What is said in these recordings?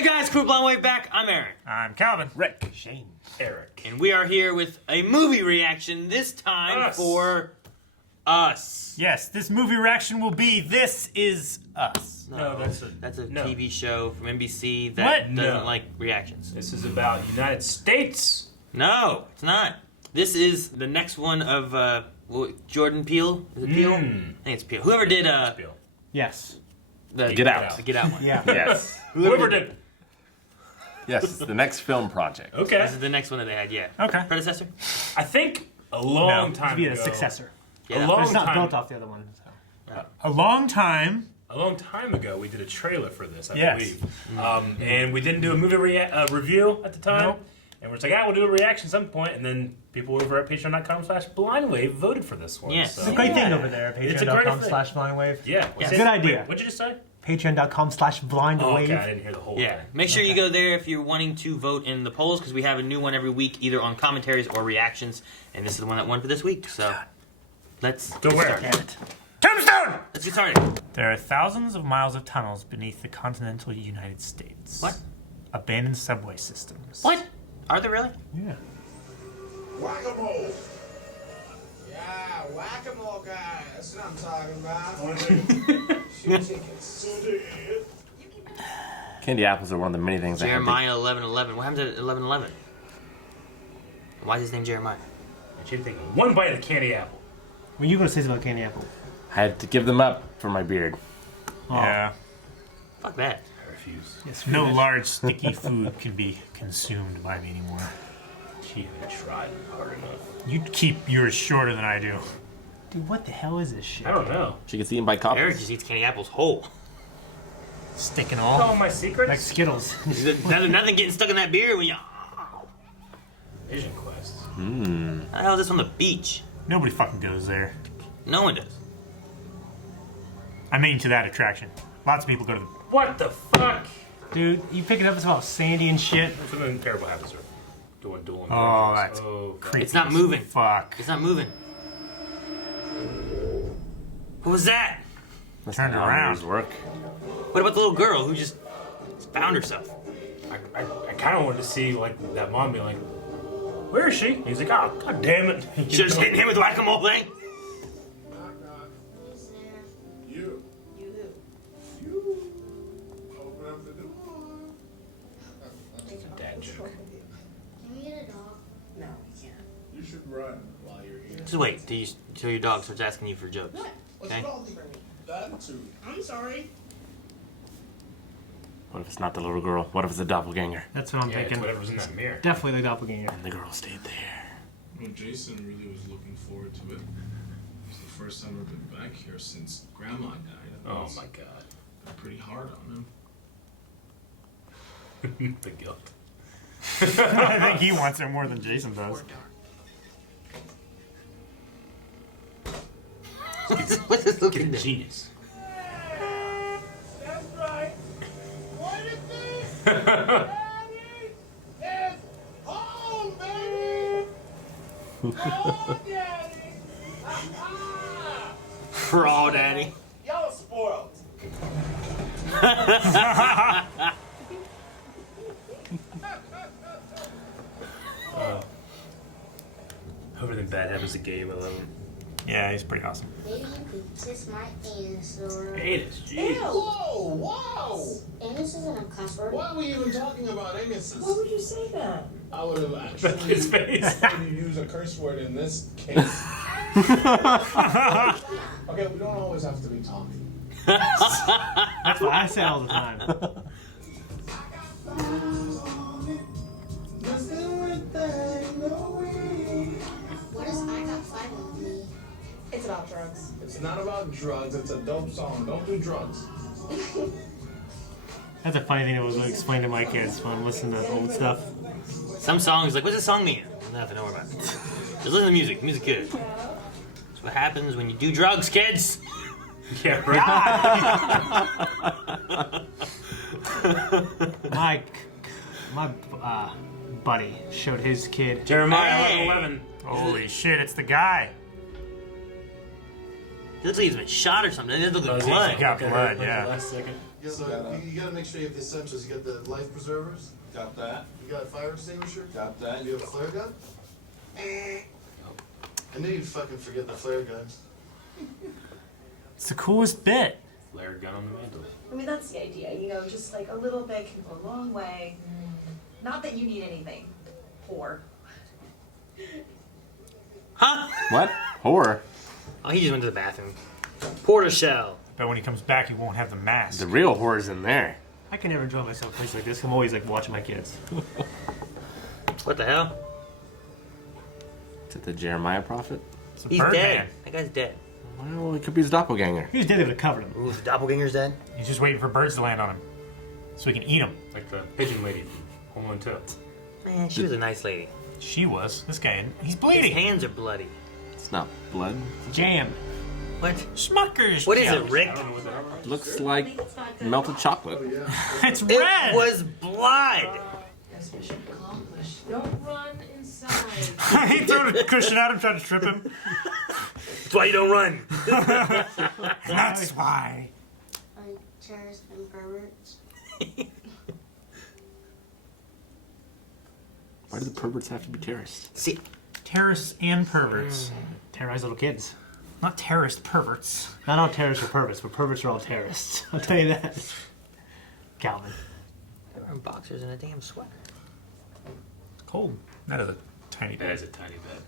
Hey guys, Crew Blind Wave back. I'm Aaron. I'm Calvin. Rick. Shane. Eric. And we are here with a movie reaction, this time for Us. Yes, this movie reaction will be This Is Us. No, that's a TV show from NBC that What? doesn't like reactions. This is about United States. No, it's not. This is the next one of Jordan Peele. Is it Peele? I think it's Peele. Whoever did Peele. Yes. the Get Out. The Get Out one. Yeah. Yes. Whoever did. Yes, it's the next film project. Okay. This is the next one that they had. Yeah. Okay. Predecessor. I think a long time be ago. a successor. Yeah. A long It's not time. built off the other one. So. A long time. A long time ago, we did a trailer for this, I Yes. believe. And we didn't do a movie review at the time. Nope. And we're just like, we'll do a reaction at some point. And then people over at patreon.com/blindwave voted for this one. Yes. So. It's a great thing over there. It's a great thing. Patreon.com/blindwave. Yeah. Yeah. Good idea. Wait, what did you just say? Patreon.com/blindwave. Oh, okay, I didn't hear the whole Yeah. thing. Make sure you go there if you're wanting to vote in the polls, because we have a new one every week, either on commentaries or reactions. And this is the one that won for this week. So let's Go get where? started. Damn it. Tombstone! Let's get started. There are thousands of miles of tunnels beneath the continental United States. What? Abandoned subway systems. What? Are there really? Yeah. Whack-a-mole! Yeah, whack-a-mole guy. That's what I'm talking about. Shoot tickets. Candy apples are one of the many things Jeremiah 11:11. What happens at 11:11? Why is his name Jeremiah? And she's taking one bite of the candy apple. What are you going to say about candy apple? I had to give them up for my beard. Oh. Yeah. Fuck that. I refuse. Yes, No large sticky food can be consumed by me anymore. She even tried hard enough. You keep yours shorter than I do. Dude, what the hell is this shit? I don't know. She gets eaten by Eric couples. just eats candy apples whole. Stick and Oh, all. my secrets? Like Skittles. Nothing getting stuck in that beard when you. Vision Quest. How the hell is this on the beach? Nobody fucking goes there. No one does. I mean, to that attraction. Lots of people go to the... What the fuck? Dude, you pick it up, it's all sandy and shit. Something terrible happens to her. Doing dual Oh, inversions. that's God. creepy. It's not moving. Fuck. It's not moving. What was that? That's Turn not how around. movies work. What about the little girl who just found herself? I kind of wanted to see like that mom be like, "Where is she?" He's like, "Oh, god damn it!" Should have hit him with the whack-a-mole thing. Knock, knock. You. You. Open up the door. Dad joke. Can we get a dog? No, we can't. You should run while you're here. Just wait till your dog starts asking you for jokes. What's Okay. wrong with that too? I'm sorry. What if it's not the little girl? What if it's a doppelganger? That's what I'm Yeah, it's thinking. whatever's in that mirror. Definitely the doppelganger. And the girl stayed there. Well, Jason really was looking forward to it. It's the first time I've been back here since Grandma died. Oh It's my god. been pretty hard on him. The guilt. I think he wants it more than Jason does. What's this looking Kid at? genius. That's right. What is this? Daddy is home, baby. Oh, Daddy. Ah, Fraud, Daddy. y'all spoiled. Everything bad happens to Gabe. I love him. Yeah, he's pretty awesome. Maybe you could kiss my anus or... Anus, jeez. Whoa, wow. Anus isn't a cuss word. Why were you even talking about anuses? Why would you say that? I would have actually His face. you use a curse word in this case. Okay, we don't always have to be talking. That's what I say all the time. What is I got five on me? It's about drugs. It's not about drugs, it's a dope song. Don't do drugs. That's a funny thing that was explained to my kids when I'm listening to old stuff. Some songs like, what's this song mean? Nothing. Don't worry about it. Just listen to the music. Music good. That's what happens when you do drugs, kids. Yeah, right. My buddy showed his kid. Jeremiah Hey. 11. Holy shit, it's the guy. It looks like he's been shot or something. It doesn't look like he blood. got blood, yeah. Last second. You gotta make sure you have the essentials. You got the life preservers. Got that. You got a fire extinguisher. Got that. You have a flare gun. I knew you'd fucking forget the flare gun. It's the coolest bit. Flare gun on the mantle. I mean, that's the idea, you know, just like a little bit can go a long way. Not that you need anything. Poor. Huh? What? Horror. Oh, he just went to the bathroom. Porter shell. But when he comes back, he won't have the mask. The real horror's in there. I can never enjoy myself in places like this. I'm always like watching my kids. What the hell? Is it the Jeremiah prophet? It's a He's Birdman. dead. That guy's dead. Well, it could be his doppelganger. He was dead, they would have covered him. Ooh, the doppelganger's dead. He's just waiting for birds to land on him, so he can eat them. Like the pigeon lady. Home Alone 2. Man, she was a nice lady. She was. This guy, he's His bleeding. hands are bloody. It's not blood. Jam. What? Schmuckers. What is Yeah. it, Rick? I don't know what the hell. Looks like melted chocolate. It's It red. was blood. Yes, mission accomplished. Don't run inside. He threw a cushion at him, tried to trip him. That's why you don't run. That's why. I cherish and perverts. Why do the perverts have to be terrorists? See, Terrorists and perverts. Terrorize little kids. Not terrorist perverts. Not all terrorists are perverts, but perverts are all terrorists. I'll tell you that. Calvin. they're wearing boxers and a damn sweater. Cold. That is a tiny That bit. is a tiny bit.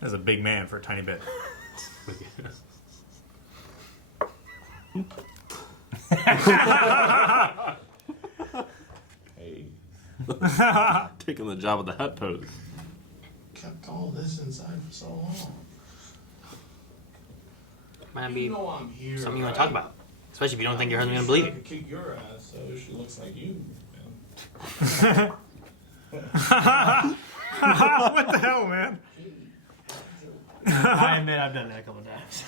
That is a big man for a tiny bit. Look at this. Taking the job of the hut pose. Kept all this inside for so long. Might You be know I'm here. something you want to talk about. Especially if you don't think your husband's gonna bleed I could kick your ass, so she looks like you. What the hell, man? I admit I've done that a couple times.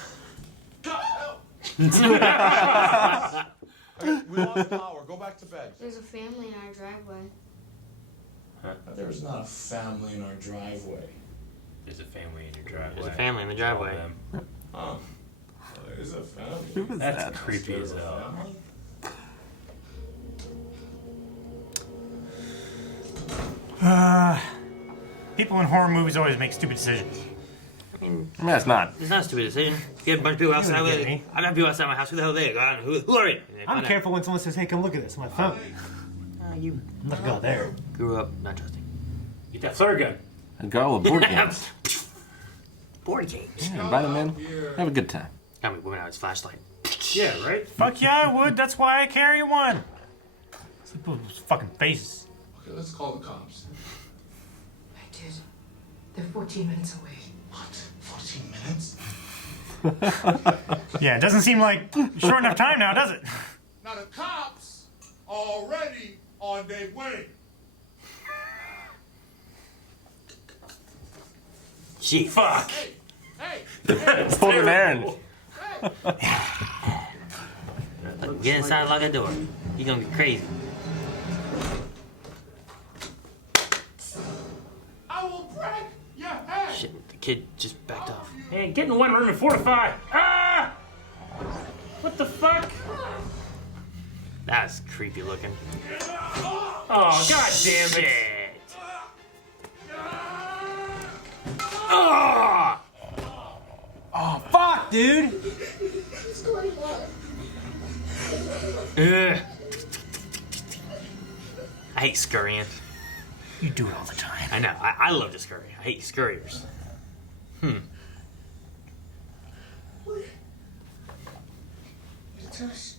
We lost power. Go back to bed. There's a family in our driveway. There's not a family in our driveway. There's a family in your driveway. There's a family in the driveway. Oh. There's a family. Who was That's that? creepy as hell. People in horror movies always make stupid decisions. I mean, I mean, that's not. it's not a stupid decision. If you have a bunch of people outside, get me. I've got people outside my house. Who the hell are they? Go out and who are you? And they I'm find out. careful when someone says, hey, come look at this on my phone. You I'm not gonna go there. grew up not trusting. Get that flare gun. And go with board games. Board games. Yeah, invite them in. Have a good time. Got me whipping out his flashlight. Yeah, right? Fuck yeah, I would. That's why I carry one. See people's fucking faces. Okay, let's call the cops. I did. They're 14 minutes away. What? 14 minutes? Yeah, it doesn't seem like short enough time now, does it? Now the cops are already on their way. Gee, fuck. Hey! Hold an errand. Get inside and lock that door. You're gonna be crazy. I will break your head! Shit, the kid just backed off. Hey, get in one room and fortify. Ah! What the fuck? That's creepy looking. Oh, god damn it. Shit. Ah! Oh, fuck, dude! What's going on? Ugh. I hate scurrying. You do it all the time. I know. I love to scurry. I hate scurriers. It's us.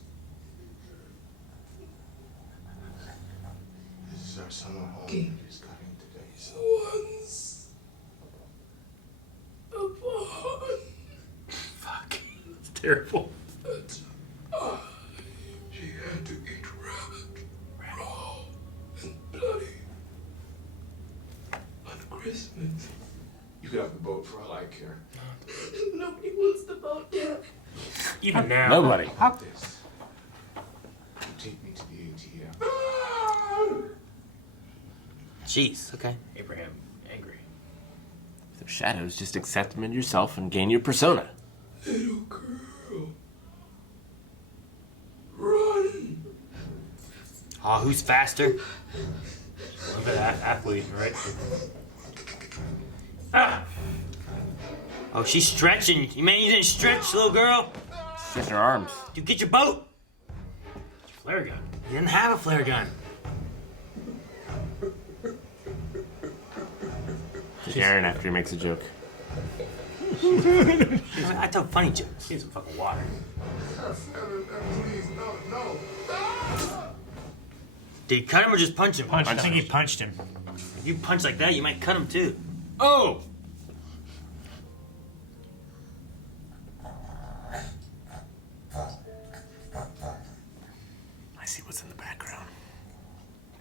This is our summer home. Okay. He's cutting today, so. Fuck. It's terrible. She had to eat rabbit, raw and bloody. On Christmas. You could have the boat for all I care. Nobody wants the boat down. Even now. Nobody. This. You take me to the ATM. Jeez. Okay. Abraham, angry. If they're shadows, just accept them in yourself and gain your persona. Little girl. Run. Oh, who's faster? Look at that athlete, right? Ah! Oh, she's stretching. Man, you didn't stretch, little girl. Stretch her arms. Dude, get your boat. Flare gun. You didn't have a flare gun. Just Aaron after he makes a joke. I tell funny jokes. Need some fucking water. Please, no. Did he cut him or just punch him? I think he punched him. If you punch like that, you might cut him too. Oh! I see what's in the background.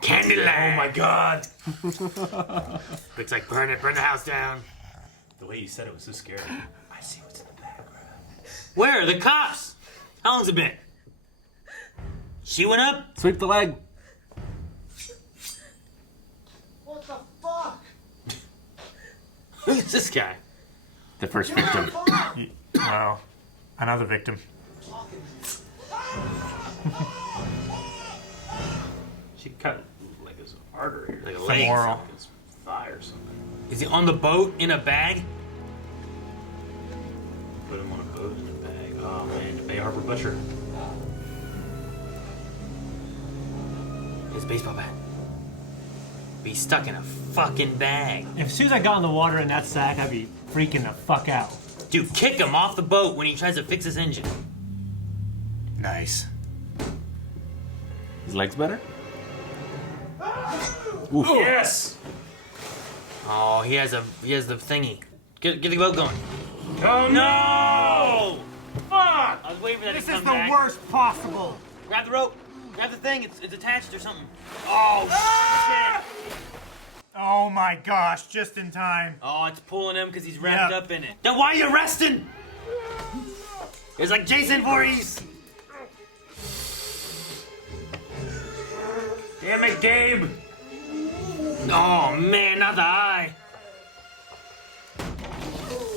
Candyland! Oh my god! Looks like burn the house down. The way you said it was so scary. I see what's in the background. Where? The cops! How long's it been? She went up? Sweep the leg. What the fuck? Who's this guy? The first victim. Wow. Another victim. She cut like his artery, Like a leg. Femoral. his thigh or something. Is he on the boat in a bag? Put him on a boat in a bag. Oh man, the Bay Harbor Butcher. His baseball bat. Be stuck in a fucking bag. As soon as I got in the water in that sack, I'd be freaking the fuck out. Dude, kick him off the boat when he tries to fix his engine. Nice. His legs better? Yes! Oh, he has the thingy. Get the boat going. Oh No! fuck! I was waiting for that This to is come the back. worst possible. Grab the rope. Grab the thing. It's attached or something. Oh, shit. Oh my gosh, just in time. Oh, it's pulling him because he's wrapped Yep. up in it. Then why are you arresting? It's like Jason Voorhees. Damn it, Gabe! Oh, man, not the eye.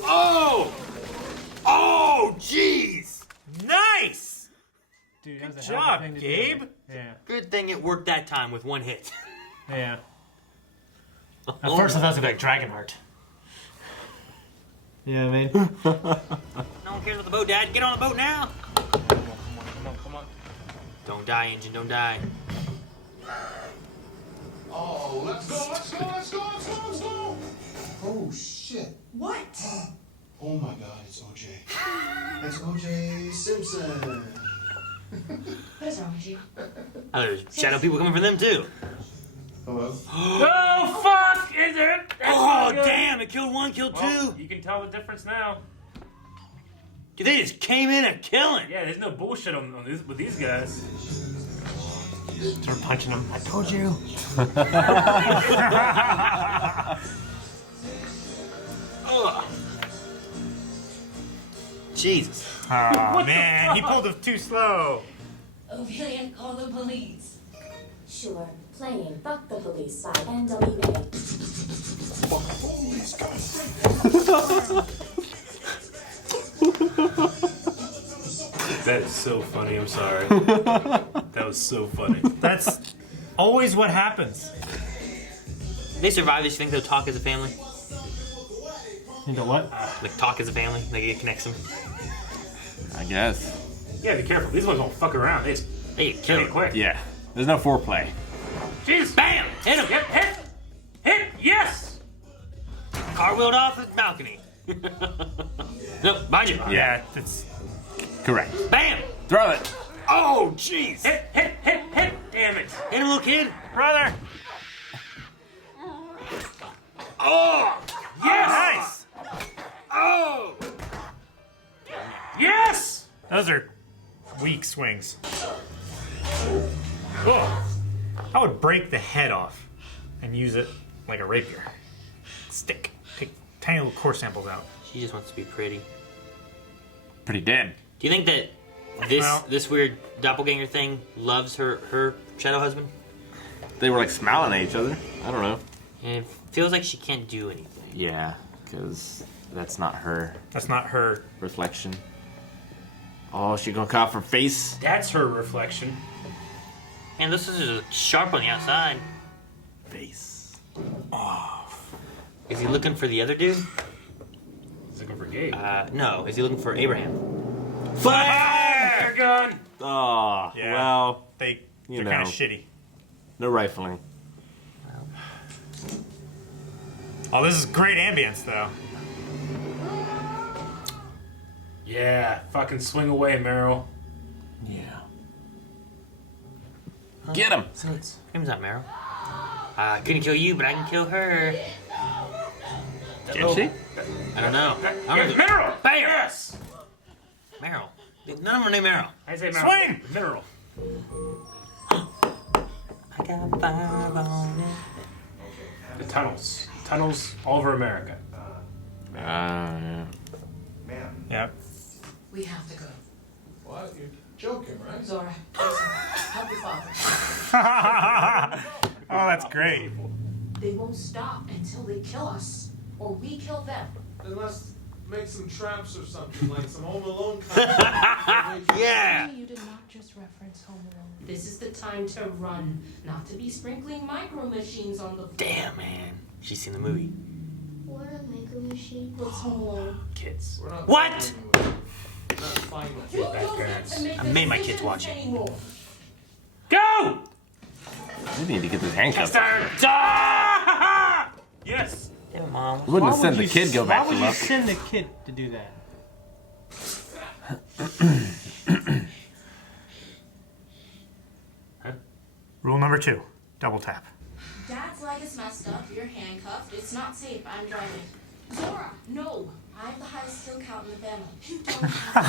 Oh! Oh, jeez. Nice! Dude, Good that's a hell job, of a thing to do. Gabe. Yeah. Good thing it worked that time with one hit. Yeah. At first I thought it was like dragon art. Yeah, man. No one cares about the boat, Dad. Get on the boat now. Come on. Don't die, engine. Don't die. Oh, let's go. Oh, shit. What? Oh my god, it's OJ. It's OJ Simpson. What is wrong with you? Oh, there's shadow people coming for them, too. Hello? Oh fuck! Is it? That's Oh, not good. damn. It killed one, killed Well, two. you can tell the difference now. Dude, they just came in and killing. Yeah, there's no bullshit on this, with these guys. Start punching him. I told you. Ugh. Jesus. Oh man, he pulled it too slow. Ophelia, call the police. Sure. Playing Fuck the Police by NWA. That is so funny, I'm sorry. That was so funny. That's always what happens. If they survive this, you think they'll talk as a family? Into what? Like, talk as a family? Like, it connects them? I guess. Yeah, be careful. These ones won't fuck around. They just They get kill killed. it quick. Yeah. There's no foreplay. Jeez. Bam! Hit him! Yep, hit! Hit! Yes! Car wheeled off the balcony. Nope, behind you. Yeah, that's Correct. Bam! Throw it. Oh, jeez! Hit! Damn it! Hit him, little kid. brother. Oh! Yes! Nice. Oh! Yes! Those are weak swings. Whoa. I would break the head off and use it like a rapier. Stick. Take tiny little core samples out. She just wants to be pretty. Pretty dead. Do you think that this Well- this weird doppelganger thing loves her shadow husband? They were like smiling at each other. I don't know. And it feels like she can't do anything. Yeah, because that's not her That's not her. reflection. Oh, she gonna cop her face? That's her reflection. And this is sharp on the outside. Face. Is he looking for the other dude? He's looking for Gabe. No. Is he looking for Abraham? Fire gun! Oh, Yeah. well, They're You kind know. of shitty. no rifling. Oh, this is great ambience, though. Yeah, fucking swing away, Meryl. Yeah. Get him! Name's not Meryl. Couldn't kill you, but I can kill her. Can she? I don't know. Yes, Meryl! Bam! Yes! Meryl. None of them are named Meryl. I say Meryl. Swing! Meryl. I got 5 on it. The tunnels. Tunnels all over America. Yeah. Yep. We have to go. What? You're joking, right? Zora, listen, help your father. Oh, that's great. They won't stop until they kill us, or we kill them. Then let's make some traps or something, like some Home Alone kind of Yeah! You did not just reference Home Alone. This is the time to run, not to be sprinkling micro machines on the floor. Damn, man. She's seen the movie. What a micro machine. What's Home Alone? Kids. We're not What? anywhere. We're not finding You it. don't get to make I made my kids decisions watch it. anymore. Go! We need to get this handcuffed. Ah! Yes! Damn, Mom. We wouldn't have Why sent would the kid go back Why to would you look. send the kid to do that? Rule number 2. Double tap. Dad's leg is messed up. You're handcuffed. It's not safe. I'm driving. Zora, no. I have the highest skill count in the family. You don't have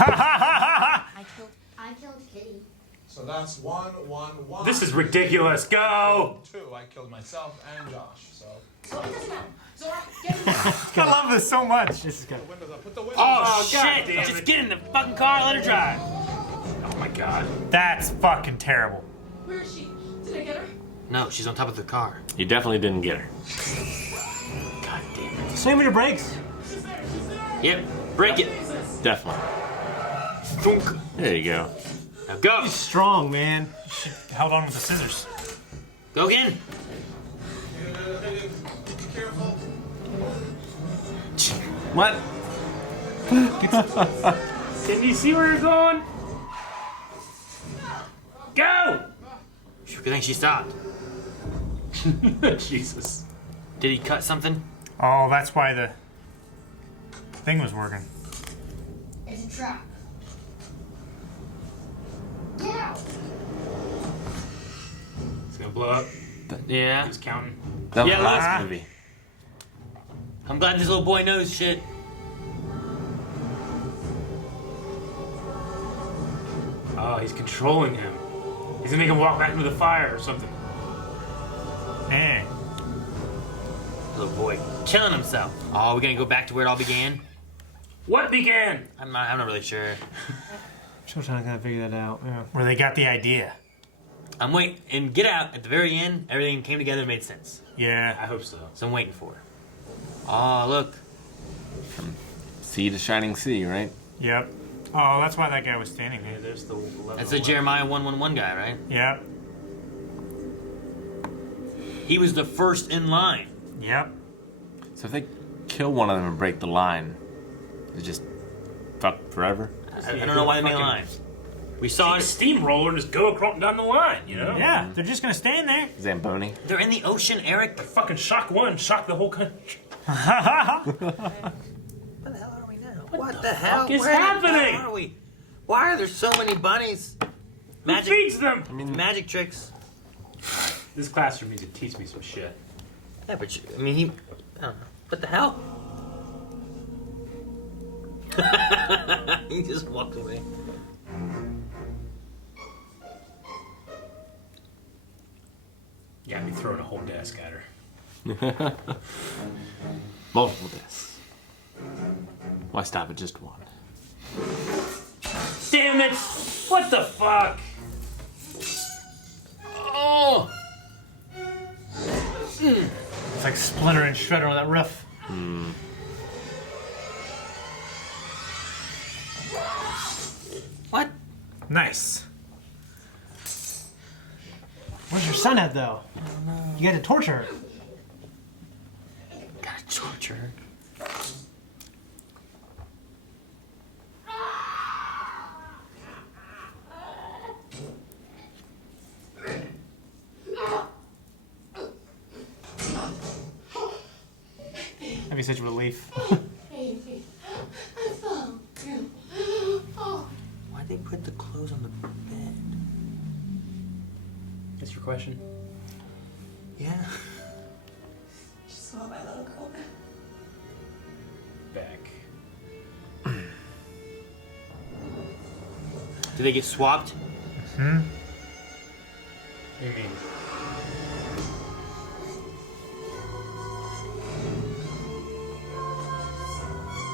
I killed Kitty. So that's 1, 1, 1. This is ridiculous. Go! 2. I killed myself and Josh. So So it doesn't matter. Zora, get in there. I love this so much. This is good. the windows up. Put the windows Oh, up. shit! damn Just it. get in the fucking car and let her drive. Oh my god. That's fucking terrible. Where is she? Did I get her? No, she's on top of the car. You definitely didn't get her. God damn it. Slam with your brakes. Yep, break it. Definitely. Thunk. There you go. Now go. He's strong, man. Held on with the scissors. Go again. Be careful. What? Can you see where you're going? Go! Good thing she stopped. Jesus. Did he cut something? Oh, that's why the thing was working. It's a trap. It's gonna blow up. Yeah. He's counting. That was Yeah, the look. last movie. I'm glad this little boy knows shit. Oh, he's controlling him. He's gonna make him walk back into the fire or something. Eh. Little boy killing himself. Oh, we're gonna go back to where it all began? What began? I'm not really sure. Still trying to kind of figure that out. Yeah. Where they got the idea. I'm waiting. In Get Out, at the very end, everything came together and made sense. Yeah. I hope so. So I'm waiting for it. Oh, look. Sea to shining sea, right? Yep. Oh, that's why that guy was standing Yeah, there. there's the level. That's the Jeremiah 111 guy, right? Yep. He was the first in line. Yep. So if they kill one of them and break the line, it's just fucked forever? I don't know why they made a line. We saw Take a it. steamroller and just go across down the line, you know? Yeah, they're just gonna stand there. Zamboni? They're in the ocean, Eric. Fucking shock one, shock the whole country. What the hell are we now? What the hell fuck is Where the happening? hell are we? Why are there so many bunnies? Who feeds them? Magic tricks. This classroom needs to teach me some shit. Yeah, but I mean, I don't know. What the hell? He just walked away. Yeah, I'd be throwing a whole desk at her. Multiple deaths. Why stop at just one? Damn it! What the fuck? Oh! It's like Splinter and Shredder on that roof. What? Nice. her son at, though? You got to torture her. Gotta torture her. That'd be such a relief. Baby, I found you. Oh. Why'd they put the clothes on the bed? That's your question? Yeah. Just want my little girl back. Back. Did they get swapped? Hmm? What do you mean?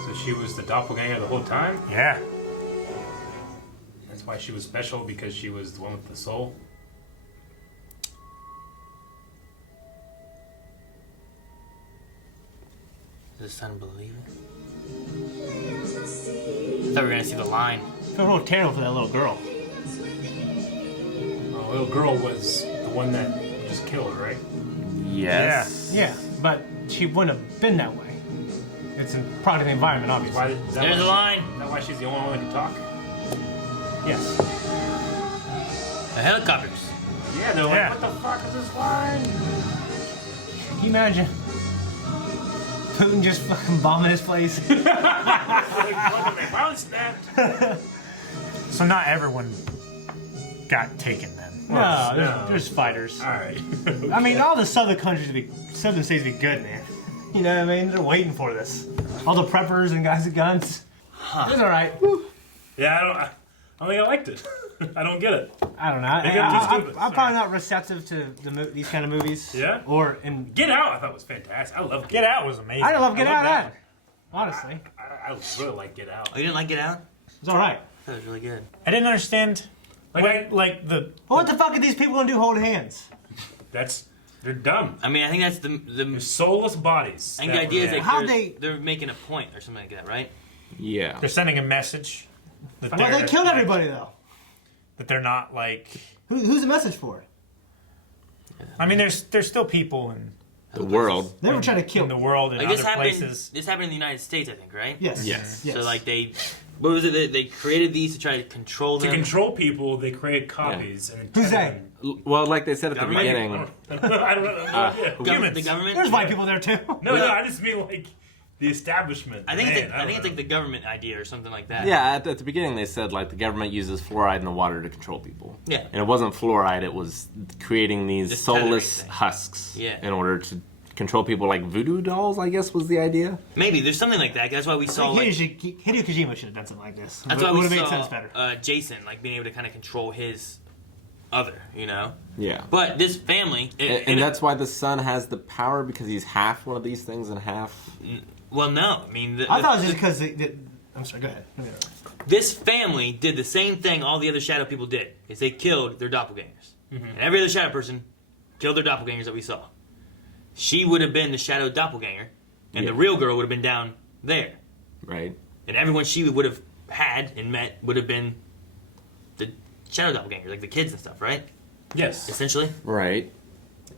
So she was the doppelganger the whole time? Yeah. That's why she was special, because she was the one with the soul? Does the son believe it? I thought we were gonna see the line. I feel real terrible for that little girl. Oh, little girl was the one that you just killed, right? Yes. Yeah, but she wouldn't have been that way. It's a product of the environment, obviously. Why, is that There's the line. Is that why she's the only one who can talk? Yes. The helicopters. Yeah, they're like, Yeah. what the fuck is this line? Can you imagine Putin just fucking bombing his place? Like, wow, snapped. So not everyone got taken then. No, no. there's fighters. Alright. I mean, all the southern southern states be good, man. You know what I mean? They're waiting for this. All the preppers and guys with guns. It's all right. Yeah, I don't think I liked it. I don't get it. I don't know. Maybe I'm too stupid. I'm probably not receptive to these kind of movies. Yeah? Or in. Get Out, I thought was fantastic. I love Get Out was amazing. I love Get I love Out. that That. Honestly, I really like Get Out. Oh, you didn't like Get Out? it's all right. That was really good. I didn't understand. Like, Like the Well, what the fuck are these people gonna do holding hands? they're dumb. I mean, I think that's They're the soulless bodies. I think the idea is that How'd they're making a point or something like that, right? Yeah. they're sending a message that Well, they they're killed everybody though. that they're not like. Who's the message for? I mean, there's still people in The world. They were trying to kill. the world and Like other this happened. places. This happened in the United States, I think, right? Yes. Yes. Yes. So like what was it? They created these to try to control To them. control people, they create copies. And Who's tether they? Well, like they said at the Government? beginning. them. I don't know. Yeah. Government, the government. There's white people there too. No, I just mean like the establishment. I think Man, it's I think don't it's like the government idea or something like that. Yeah, at the beginning they said like the government uses fluoride in the water to control people. Yeah. And it wasn't fluoride; it was creating these This tethering soulless thing. husks. Yeah. In order to control people, like voodoo dolls, I guess was the idea. Maybe there's something like that. That's why we saw. Like, Hideo Kojima should have done something like this. that's It why would we have made saw sense better. Jason like being able to kind of control his other, you know. Yeah. But this family, And that's why the son has the power, because he's half one of these things and half. well, no, I mean, I thought it was just because I'm sorry. Go ahead. this family did the same thing all the other shadow people did. Is they killed their doppelgangers, and every other shadow person killed their doppelgangers that we saw. She would have been the shadow doppelganger, and the real girl would have been down there. Right. And everyone she would have had and met would have been the shadow doppelganger, like the kids and stuff, right? Yes. Essentially. Right.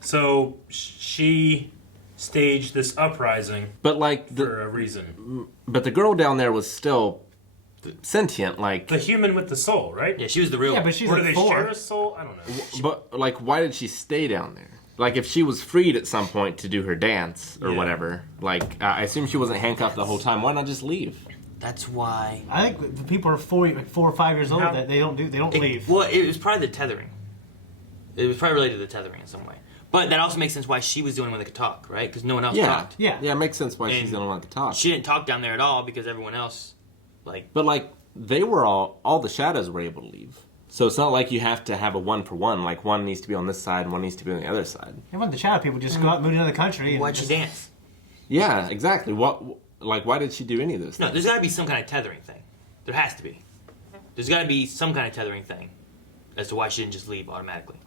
So she staged this uprising But like for a reason. but the girl down there was still sentient, like. The human with the soul, right? Yeah, she was the real. Yeah, but she's Or do like they share 4. a soul? I don't know. But like, why did she stay down there? Like, if she was freed at some point to do her dance or Yeah. whatever, like, I assume she wasn't handcuffed the whole time. Why not just leave? That's why. I think the people are 4 or 5 years old How- that they don't leave. Well, it was probably the tethering. It was probably related to the tethering in some way. But that also makes sense why she was the only one that could talk, right? Because no one else Yeah. talked. Yeah. Yeah, it makes sense why And she's the only one that could talk. She didn't talk down there at all because everyone else, like, But like, they were all the shadows were able to leave. So it's not like you have to have a 1-for-1. Like, one needs to be on this side and one needs to be on the other side. They want the shadow people just go out and move to another country. And why'd she just, dance? Yeah, exactly. Why did she do any of those No, things? there's got to be some kind of tethering thing. There has to be. There's got to be some kind of tethering thing as to why she didn't just leave automatically.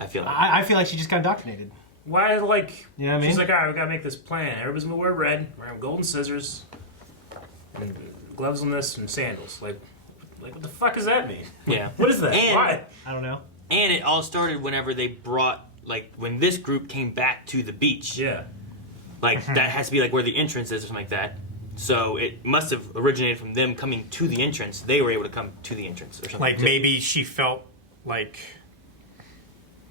I feel like. I feel like she just got indoctrinated. Why, like, You know what I mean? she's like, all right, we gotta make this plan. Everybody's gonna wear red, we're gonna have golden scissors, and gloves on this, and sandals. Like what the fuck does that mean? Yeah. What is that? And- Why? I don't know. And it all started whenever they brought, like, when this group came back to the beach. Yeah. Like, that has to be, like, where the entrance is or something like that. So it must have originated from them coming to the entrance. They were able to come to the entrance or something. Like, maybe she felt like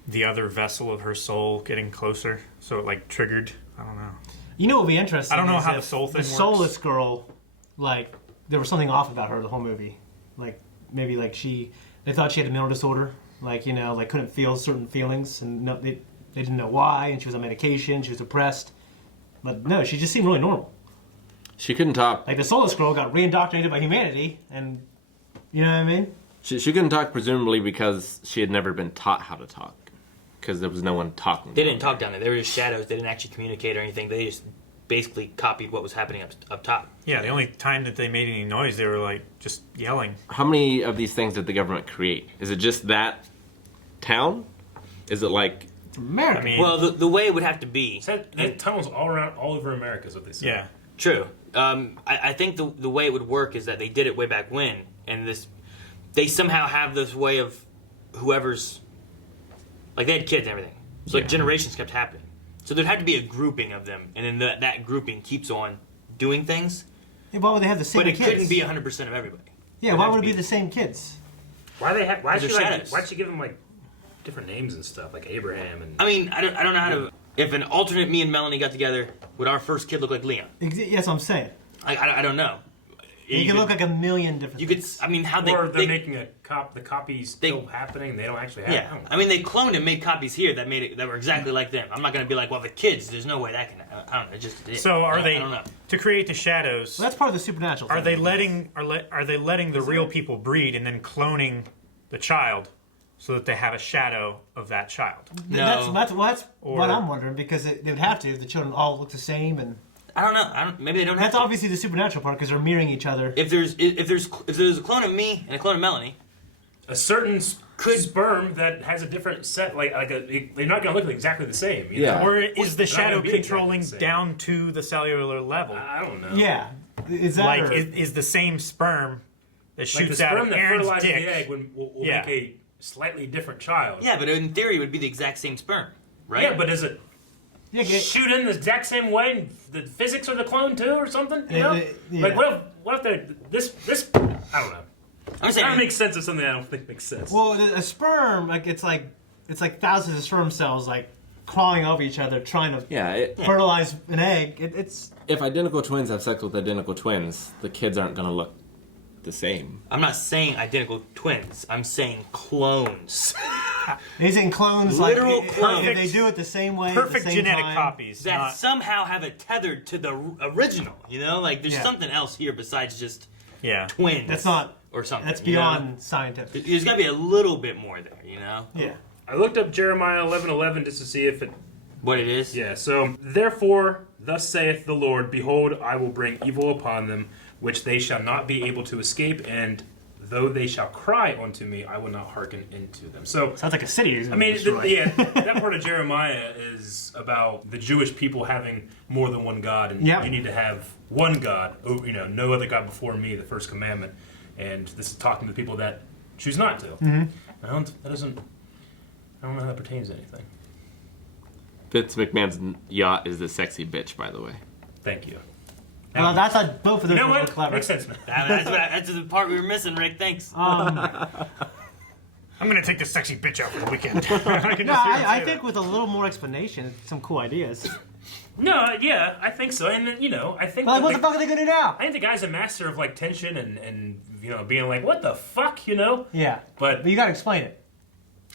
the other vessel of her soul getting closer, so it, like, triggered. I don't know. You know what would be interesting? I don't know is how the if soul thing the works. soulless girl, like, there was something off about her the whole movie. Like, maybe, like, they thought she had a mental disorder. Like, you know, like, couldn't feel certain feelings, and no, they didn't know why, and she was on medication, she was depressed. But no, she just seemed really normal. She couldn't talk. Like, the soulless girl got reindoctrinated by humanity, and, you know what I mean? She couldn't talk, presumably because she had never been taught how to talk. Because there was no one talking. They didn't talk down there. They were just shadows. They didn't actually communicate or anything. They just basically copied what was happening up top. Yeah, the only time that they made any noise, they were, like, just yelling. How many of these things did the government create? Is it just that town? Is it like... America. I mean, Well, the way it would have to be... The tunnels all over America is what they said. yeah. True. I think the way it would work is that they did it way back when, and they somehow have this way of whoever's... Like, they had kids and everything. So, like, generations kept happening. So there'd have to be a grouping of them, and then that grouping keeps on doing things. Yeah, why would they have the same But it kids? couldn't be 100% of everybody. Yeah, why would it be the same kids? Why'd she shadows. give them like different names and stuff, like Abraham and? I mean, I don't know how to... If an alternate me and Melanie got together, would our first kid look like Leon? That's what I'm saying. I don't know. You can look like a million different You could... things. I mean, how Or they're they making the copies still happening. They don't actually have. Yeah, I mean, they cloned and made copies here that were exactly like them. I'm not gonna be like, well, the kids. There's no way that can. I don't know. It just. So are I they don't know. to create the shadows? Well, that's part of the supernatural. Are thing. they letting the real people breed and then cloning the child so that they have a shadow of that child? No. That's what Or- I'm wondering, because they would have to if the children all look the same, and I don't know. Maybe they don't have. that's to. obviously the supernatural part because they're mirroring each other. If there's a clone of me and a clone of Melanie, A certain sperm that has a different set, they're not going to look exactly the same. You Yeah. know? Or is the They're not shadow gonna be exactly controlling the same. down to the cellular level? I don't know. Yeah, is that Like, or, is the same sperm that Like shoots the out sperm of that Aaron's fertilizes dick? the egg will Yeah. make a slightly different child. yeah, but in theory, it would be the exact same sperm, right? Yeah, but is it yeah, shoot in the exact same way? And the physics of the clone too, or something? You know? yeah. Like what if they're this? I don't know. I'm That saying. makes sense of something I don't think makes sense. well, a sperm it's like thousands of sperm cells like crawling over each other trying to Yeah, fertilize an egg. It's if identical twins have sex with identical twins, the kids aren't going to look the same. I'm not saying identical twins. I'm saying clones. in clones Literal like clones. if they do it the same way, Perfect at the same genetic time, copies. that not- somehow have it tethered to the original. You know, like there's Yeah. something else here besides just yeah. twins. That's not. or something. That's you know? beyond scientific. There's got to be a little bit more there. You know Yeah. I looked up Jeremiah 11:11 just to see if it. what it is. Yeah. So therefore, thus saith the Lord: Behold, I will bring evil upon them, which they shall not be able to escape, and though they shall cry unto me, I will not hearken into them. So. Sounds like a city. I mean, that part of Jeremiah is about the Jewish people having more than one God, and Yep. you need to have one God. No other God before me, the first commandment. And this is talking to people that choose not to. Mm-hmm. I don't know how that pertains to anything. Vince McMahon's yacht is the sexy bitch, by the way. Thank you. Well, that's how both of those You know were what? clever. Makes sense, man. That's the part we were missing, Rick. Thanks. I'm gonna take this sexy bitch out for the weekend. I can No, just hear him I say think that. with a little more explanation, some cool ideas. No, yeah, I think so. And then, I think Like, that what the fuck are they gonna do now? I think the guy's a master of like tension and being like, what the fuck, Yeah, But you gotta explain it.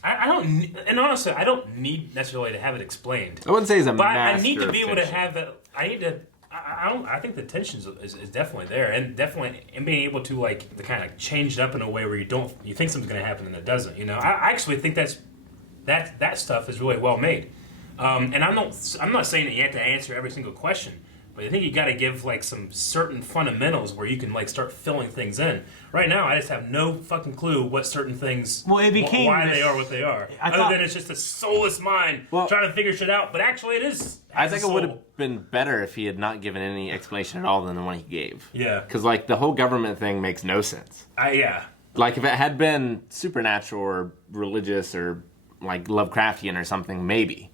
I don't, and honestly, I don't need necessarily to have it explained. I wouldn't say he's a But master I need to of be able to tension. have that. I need to. I think the tension is definitely there, and definitely and being able to to kind of change it up in a way where you think something's going to happen and it doesn't. I actually think that stuff is really well made. And I'm not saying that you have to answer every single question, but I think you got to give some certain fundamentals where you can start filling things in. Right now, I just have no fucking clue what certain things, Well, it became why this- they are what they are, I other thought- than it's just a soulless mind trying to figure shit out. But actually, it is. I has think a it would soul. have been better if he had not given any explanation at all than the one he gave. Yeah. Because, the whole government thing makes no sense. Yeah. Like if it had been supernatural or religious or like Lovecraftian or something, maybe.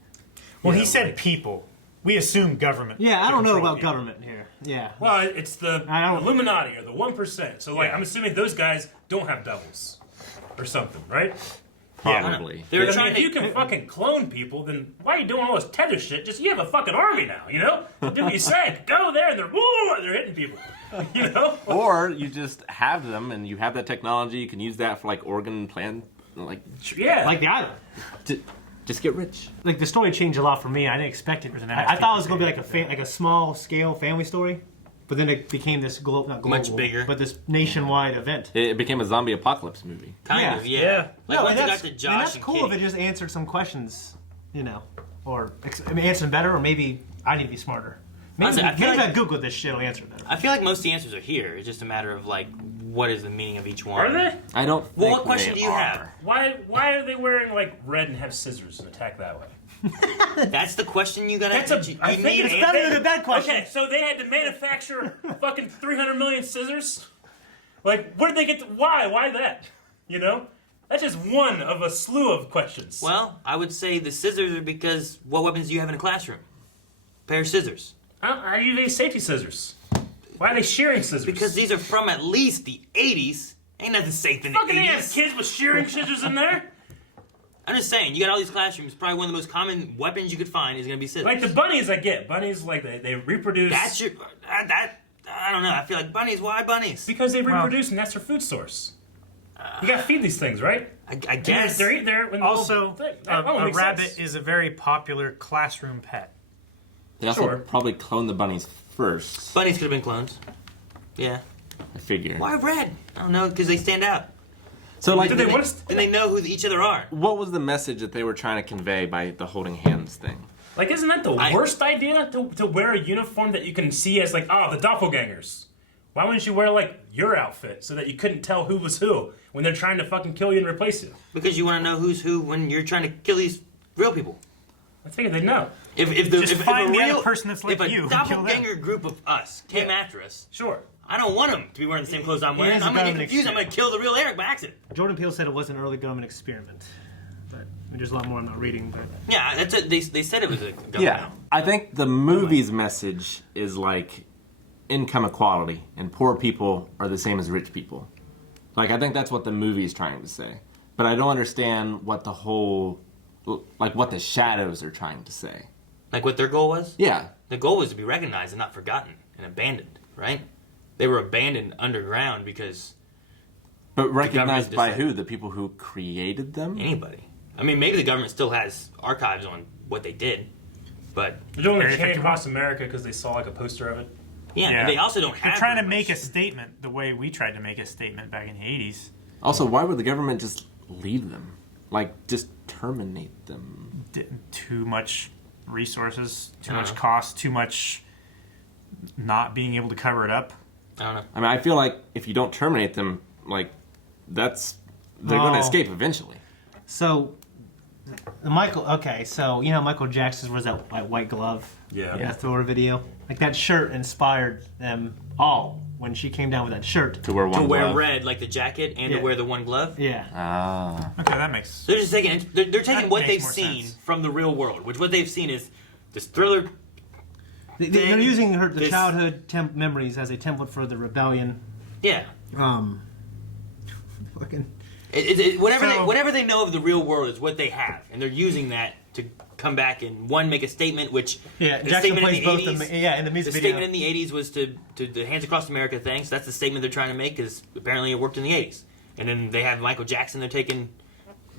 Well, he said people. We assume government. Yeah, I to don't know control about people. government here. Yeah. Well, it's the I don't- Illuminati or the 1%. So, like, Yeah. I'm assuming those guys don't have doubles or something, right? Probably. They were I trying mean, if to. you can fucking clone people, then why are you doing all this tether shit? Just you have a fucking army now, you know? Do what you say. Go there, and they're hitting people, you know? Or you just have them, and you have that technology. You can use that for like organ plan, like Yeah. Like the island. just get rich. Like the story changed a lot for me. I didn't expect it. I thought it was going to be like a small scale family story, but then it became this not global, Much bigger. but this nationwide event. It became a zombie apocalypse movie. Kind of, yeah. Yeah. Like once and it that's, got to and Josh that's and cool Kitty. if it just answered some questions, you know, or answered them better, or maybe I need to be smarter. Maybe, Honestly, I feel maybe like- I Googled this shit, I'll answer it better. I feel like most of the answers are here. It's just a matter of like, what is the meaning of each one? Are they? I don't. Well, think what question they do you are. have? Why are they wearing, like, red and have scissors and attack that way? That's the question you gotta. That's a. you I think need it's an better answer. than that question. Okay, so they had to manufacture fucking 300 million scissors? Like, where did they get the... Why? Why that? You know? That's just one of a slew of questions. Well, I would say the scissors are because what weapons do you have in a classroom? Pair of scissors. How do you use safety scissors? Why are they shearing scissors? Because these are from at least the 80s. Ain't nothing safe in the fucking they have 80s. kids with shearing scissors in there? I'm just saying, you got all these classrooms. Probably one of the most common weapons you could find is gonna be scissors. Like the bunnies I get. Bunnies, like, they reproduce... That's your. I don't know. I feel like bunnies. Why bunnies? Because they reproduce and that's their food source. You gotta feed these things, right? I guess. They're eating there. Also, a makes rabbit sense. is a very popular classroom pet. They also Sure. probably cloned the bunnies first. Bunnies could have been clones. Yeah. I figure. Why red? I don't know, because they stand out. So like, Did they want us- Then they know who each other are. what was the message that they were trying to convey by the holding hands thing? Like, isn't that the worst idea? To wear a uniform that you can see as, like, oh, the doppelgangers. Why wouldn't you wear, like, your outfit so that you couldn't tell who was who when they're trying to fucking kill you and replace you? Because you want to know who's who when you're trying to kill these real people. I figured they'd know. If Just find the other person that's like if you a and kill them. doppelganger group of us came after us, Sure. I don't want them to be wearing the same clothes I'm It wearing. is a I'm going to get government confused. I'm going to kill the real Eric by accident. Jordan Peele said it was an early government experiment, but there's a lot more I'm not reading. But Yeah, that's it. They said it was a government. Yeah, I think the movie's message is like income equality, and poor people are the same as rich people. Like, I think that's what the movie is trying to say. But I don't understand what the whole, like, what the shadows are trying to say. Like what their goal was? Yeah. The goal was to be recognized and not forgotten and abandoned, right? They were abandoned underground because But recognized by decided- who? The people who created them? anybody. I mean, maybe the government still has archives on what they did, but They're doing Area the Chain 51. across America because they saw, like, a poster of it. yeah, Yeah. they also don't have. They're trying to very make a much. statement the way we tried to make a statement back in the 80s. Also, why would the government just leave them? Like, just terminate them? Too much resources, too Uh-huh. much cost, too much not being able to cover it up. I don't know. I mean, I feel like if you don't terminate them, like, they're going to Oh. escape eventually. so so you know Michael Jackson was that white glove Yeah. in the Thriller video. Like that shirt inspired them all when she came down with that shirt. To wear one To wear glove. red like the jacket and Yeah. to wear the one glove. Yeah. Ah. Okay, that makes So they're just taking they're taking That what makes they've more seen sense. from the real world, which what they've seen is this thriller. They're using the This- childhood memories as a template for the rebellion. Yeah. Fucking. Whatever they know of the real world is what they have, and they're using that to come back and make a statement. Which Yeah, the Jackson statement plays in both. the 80s, In the music the video. statement in the 80s was to the Hands Across America thing. So that's the statement they're trying to make because apparently it worked in the 80s. And then they have Michael Jackson. They're taking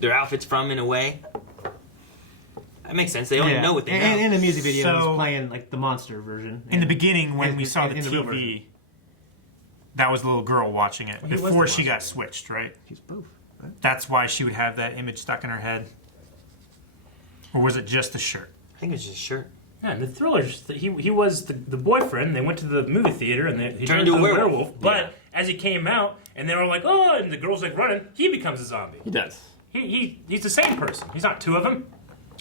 their outfits from in a way. That makes sense. They only know what they know. And in the music video, So- he's playing like the monster version. In the beginning, when in- we saw the in the real TV, that was the little girl watching it he was before the she got monster. switched, right? He's both. That's why she would have that image stuck in her head. Or was it just the shirt? I think it's just a shirt. Yeah, and the Thrillers, he was the boyfriend. They went to the movie theater and he Turned turned into into a a werewolf. werewolf. But as he came out and they were like, oh, and the girl's like running, he becomes a zombie. He does. He's the same person. He's not two of them.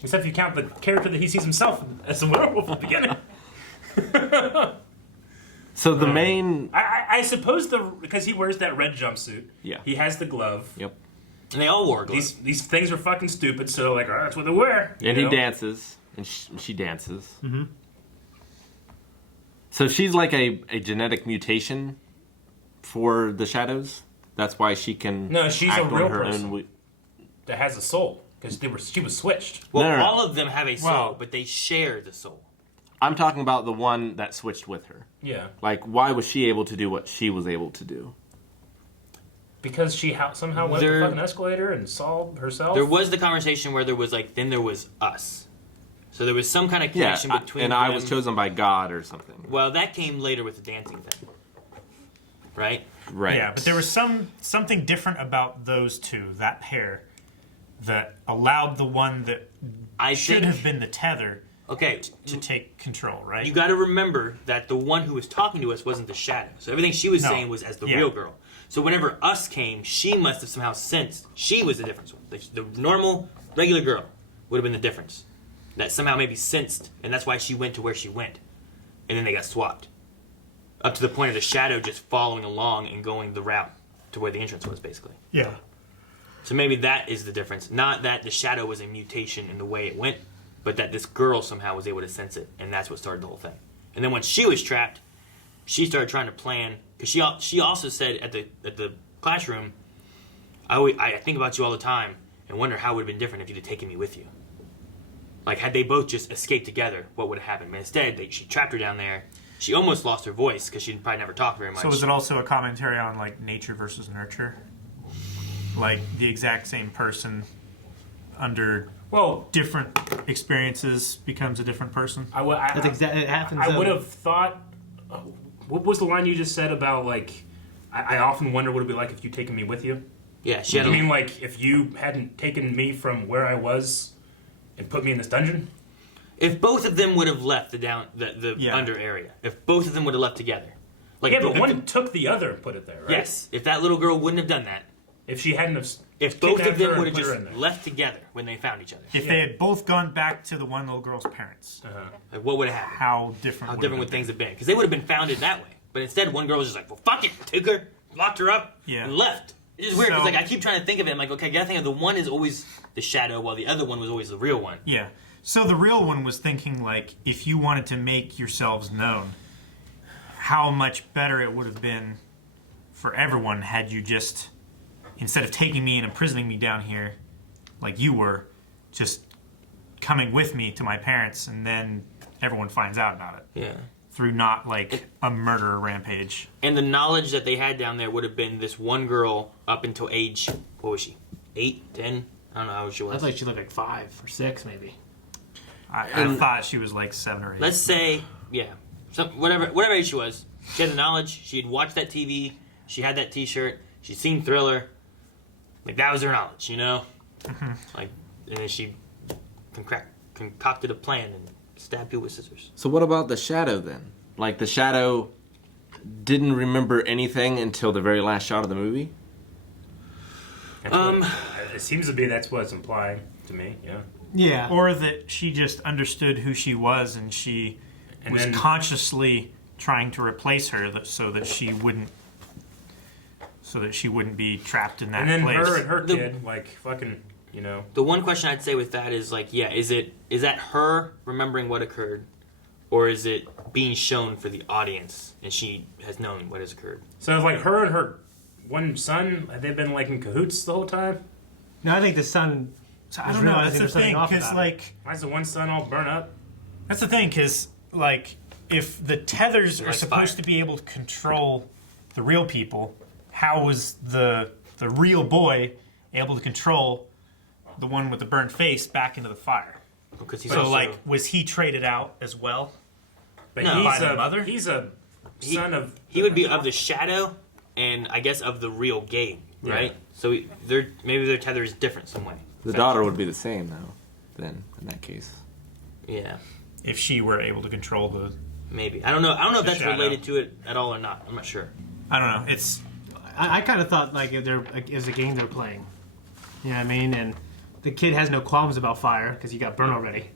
Except if you count the character that he sees himself as a werewolf at the beginning. So the main... I I suppose because he wears that red jumpsuit. Yeah. He has the glove. Yep. And they all wore gloves. These things are fucking stupid. So like, oh, that's what they wear. And he dances, and she dances. Mm-hmm. So she's like a genetic mutation for the shadows. That's why she can. No, she's act a real on her person own. that has a soul because she was switched. Well, No. all of them have a soul, but they share the soul. I'm talking about the one that switched with her. Yeah. Like, why was she able to do what she was able to do? Because she somehow went up the fucking escalator and saw herself. There was the conversation where there was then there was us. So there was some kind of connection between and them. I was chosen by God or something. Well, that came later with the dancing thing. Right? Right. Yeah, but there was something different about those two, that pair, that allowed the one that should have been the tether to take control, right? You got to remember that the one who was talking to us wasn't the shadow. So everything she was saying was as the real girl. So whenever us came, she must have somehow sensed she was the difference one. The normal, regular girl would have been the difference. That somehow maybe sensed, and that's why she went to where she went. And then they got swapped. Up to the point of the shadow just following along and going the route to where the entrance was, basically. Yeah. So maybe that is the difference. Not that the shadow was a mutation in the way it went, but that this girl somehow was able to sense it, and that's what started the whole thing. And then once she was trapped, she started trying to plan, because she also said at the classroom, I think about you all the time and wonder how it would have been different if you'd have taken me with you. Like, had they both just escaped together, what would have happened? But instead, she trapped her down there. She almost lost her voice because she'd probably never talked very much. So is it also a commentary on, like, nature versus nurture? Like, the exact same person under different experiences becomes a different person? It happens. I would have thought... what was the line you just said about, like... I often wonder what it would be like if you'd taken me with you? Yeah, she had... I mean, like, if you hadn't taken me from where I was and put me in this dungeon? If both of them would have left the under area, if both of them would have left together, like but one took the other and put it there, right? Yes, if that little girl wouldn't have done that, if she hadn't have, if both of them would have just left together when they found each other, if they had both gone back to the one little girl's parents, like what would have happened? How different would things have been? Because they would have been founded that way, but instead one girl was just like, well, fuck it, took her, locked her up, and left. It's just weird because I keep trying to think of it. I'm like, okay, I gotta think of the one is always the shadow, while the other one was always the real one. Yeah. So the real one was thinking, like, if you wanted to make yourselves known, how much better it would have been for everyone had you just, instead of taking me and imprisoning me down here, like you were, just coming with me to my parents, and then everyone finds out about it. Yeah. Through not, like, a murder rampage. And the knowledge that they had down there would have been this one girl up until age, what was she? 8, 10? I don't know how old she was. I thought she lived like 5 or 6, maybe. I thought she was like 7 or 8. Let's say, whatever age she was. She had the knowledge. She had watched that TV. She had that T-shirt. She'd seen Thriller. Like, that was her knowledge, you know? Mm-hmm. Like, and then she concocted a plan and stabbed people with scissors. So what about the shadow then? Like, the shadow didn't remember anything until the very last shot of the movie? It seems to be that's what it's implying to me, yeah. Yeah. Or that she just understood who she was and she was consciously trying to replace her so that she wouldn't be trapped in that place. And then place. her and her kid, like, fucking, you know. The one question I'd say with that is, like, is that her remembering what occurred, or is it being shown for the audience and she has known what has occurred? So, like, her and her one son, have they been, like, in cahoots the whole time? No, I think the son... So I don't know. That's the thing, because, like... Why is the one son all burnt up? That's the thing, because, like, if the tethers are supposed to be able to control the real people, how was the real boy able to control the one with the burnt face back into the fire? Because he's was he traded out as well? But no, by the mother? He's a son of... He would be of the shadow, and I guess of the real Gabe, right? Yeah. So maybe their tether is different some way. The daughter would be the same, though, then, in that case. Yeah. If she were able to control the... Maybe. I don't know if that's shadow. related to it at all or not. I'm not sure. I don't know. It's... I kind of thought, like, it was a game they're playing. You know what I mean? And the kid has no qualms about fire because he got burned already.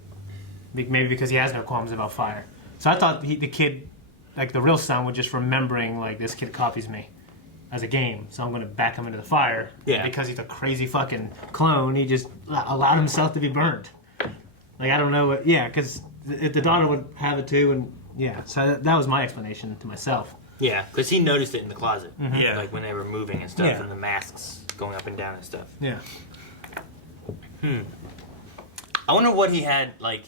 Maybe because he has no qualms about fire. So I thought the kid like the real son was just remembering like this kid copies me as a game, so I'm going to back him into the fire. Yeah. Because he's a crazy fucking clone, he just allowed himself to be burned. Like I don't know what. Yeah, because the daughter would have it too, and yeah. So that was my explanation to myself. Yeah, because he noticed it in the closet. Yeah. Like when they were moving and stuff, Yeah. and the masks going up and down and stuff. Yeah. I wonder what he had, like,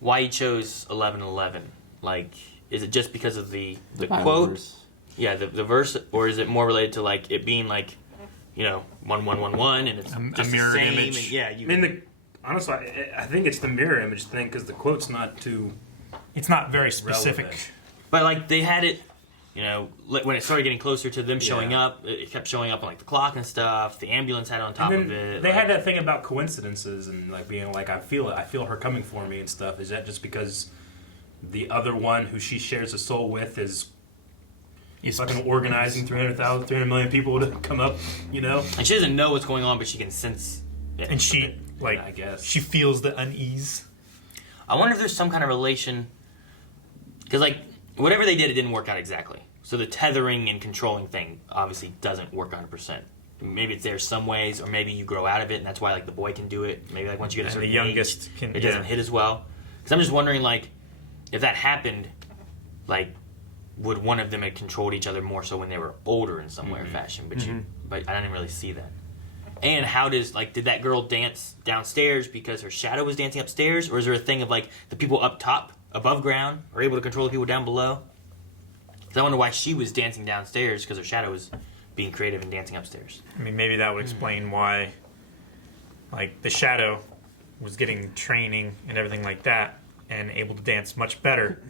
why he chose 11:11. Like, is it just because of the Bible quote? verse. Yeah, the verse, or is it more related to like it being like, 1111 and it's A just mirror the same? image. And, yeah, you. I mean, honestly, I think it's the mirror image thing because the quote's not too. It's not very specific. Relevant. But like they had it, when it started getting closer to them showing Yeah. up, it kept showing up on like the clock and stuff. The ambulance had it on top And of then it. they like- had that thing about coincidences and like being like, I feel it, I feel her coming for me and stuff. Is that just because the other one who she shares a soul with is fucking organizing 300 million people to come up, And she doesn't know what's going on, but she can sense it. And she, like, I guess. she feels the unease. I wonder if there's some kind of relation, because like whatever they did, it didn't work out exactly. So the tethering and controlling thing obviously doesn't work 100%. Maybe it's there some ways, or maybe you grow out of it, and that's why like the boy can do it. Maybe like once you get a And certain the youngest age, can- it doesn't yeah. hit as well. Because I'm just wondering, like, if that happened, like, would one of them have controlled each other more so when they were older in some way or fashion? But I didn't really see that. And how did that girl dance downstairs because her shadow was dancing upstairs, or is there a thing of like the people up top, above ground, are able to control the people down below? Because I wonder why she was dancing downstairs because her shadow was being creative and dancing upstairs. I mean, maybe that would explain why, like, the shadow was getting training and everything like that and able to dance much better.